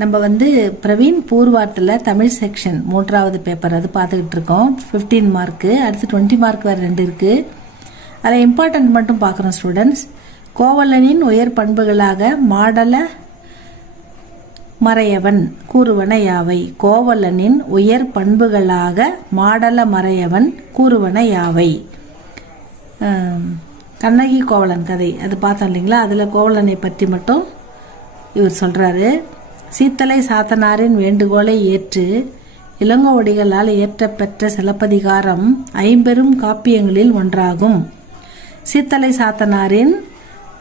நம்ம பிரவீன் பூர்வார்த்தில் தமிழ் செக்ஷன் 3வது பேப்பர் அது பார்த்துக்கிட்டு இருக்கோம். 15 மார்க்கு. அடுத்து 20 மார்க் வேறு 2 இருக்குது. அதில் இம்பார்ட்டன்ட் மட்டும் பார்க்குறோம் ஸ்டூடெண்ட்ஸ். கோவலனின் உயர் பண்புகளாக மாடல மறையவன் கூறுவன யாவை? கோவலனின் உயர் பண்புகளாக மாடல மறையவன் கூறுவன யாவை? கண்ணகி கோவலன் கதை அது பார்த்தோம் இல்லைங்களா? அதில் கோவலனை பற்றி மட்டும் இவர் சொல்கிறாரு. சீத்தலை சாத்தனாரின் வேண்டுகோளை ஏற்று இளங்கோவடிகளால் இயற்றப்பெற்ற சிலப்பதிகாரம் 50 காப்பியங்களில் ஒன்றாகும். சீத்தலை சாத்தனாரின்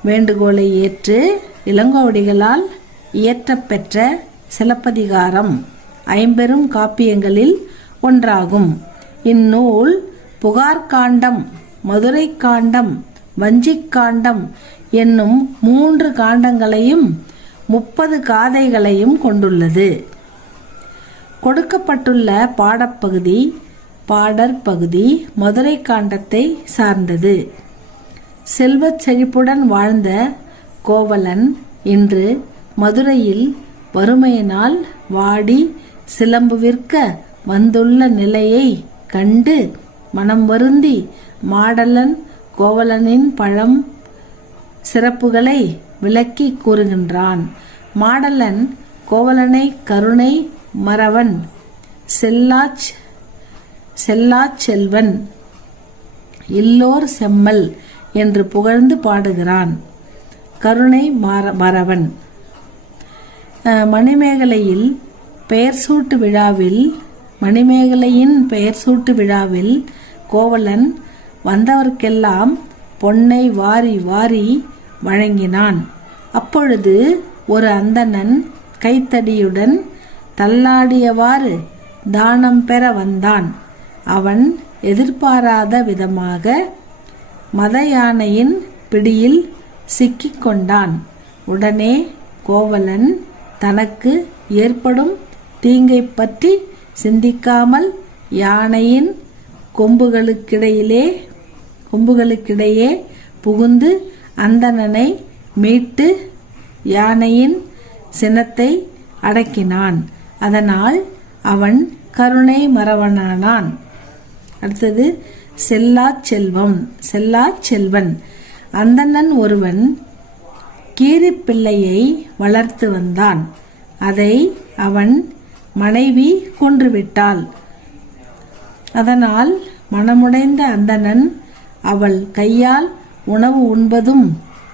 வேண்டுகோளை ஏற்று இளங்கோவடிகளால் இயற்றப்பெற்ற சிலப்பதிகாரம் 50 காப்பியங்களில் ஒன்றாகும். இந்நூல் புகார் காண்டம், மதுரை காண்டம், வஞ்சிக் காண்டம் என்னும் 3 காண்டங்களையும் 30 காதைகளையும் கொண்டுள்ளது. கொடுக்கப்பட்டுள்ள பாடப்பகுதி பாடற்பகுதி மதுரை காண்டத்தை சார்ந்தது. செல்வச் செழிப்புடன் வாழ்ந்த கோவலன் இன்று மதுரையில் வறுமையினால் வாடி சிலம்பு விற்க வந்துள்ள நிலையை கண்டு மனம் வருந்தி மாடலன் கோவலனின் பழம் சிறப்புகளை விளக்கி கூறுகின்றான். மாடலன் கோவலனை கருணை மறவன், செல்லாச் செல்வன், இல்லோர் செம்மல் என்று புகழ்ந்து பாடுகிறான். கருணை மறவன். மணிமேகலையின் பெயர் சூட்டு விழாவில் கோவலன் வந்தவர்க்கெல்லாம் பொன்னை வாரி வாரி வழங்கினான். அப்பொழுது ஒரு அந்தணன் கைத்தடியுடன் தள்ளாடியவாறு தானம் பெற வந்தான். அவன் எதிர்பாராத விதமாக மத யானையின் பிடியில் சிக்கிக்கொண்டான். உடனே கோவலன் தனக்கு ஏற்படும் தீங்கை பற்றி சிந்திக்காமல் யானையின் கொம்புகளுக்கிடையே புகுந்து அந்தணனை மீட்டு யானையின் சினத்தை அடக்கினான். அதனால் அவன் கருணை மறவனானான். அடுத்தது செல்லாச் செல்வன். அந்தணன் ஒருவன் கீரிப்பிள்ளையை வளர்த்து வந்தான். அதை அவன் மனைவி கொன்றுவிட்டாள். அதனால் மனமுடைந்த அந்தணன் அவள் கையால் உணவு உண்பதும்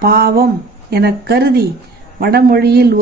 பாவம் எனக் கருதி வடமொழியில்